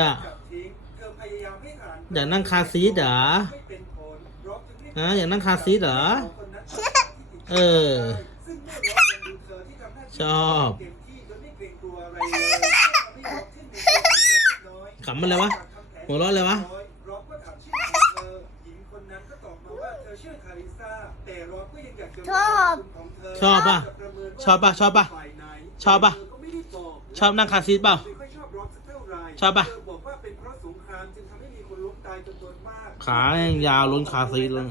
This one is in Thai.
อ่ะอยากนั่งคาร์ซีทเหรออยากนั่งคาร์ซีทเหรอเออชอบขำมันเลยวะหัวเราะเลยวะชอบชอบป่ะชอบป่ะชอบป่ะชอบป่ะชอบนั่งคาร์ซีทเปล่าชอบป่ะขาแม่งยาวล้นคาร์ซีทเลย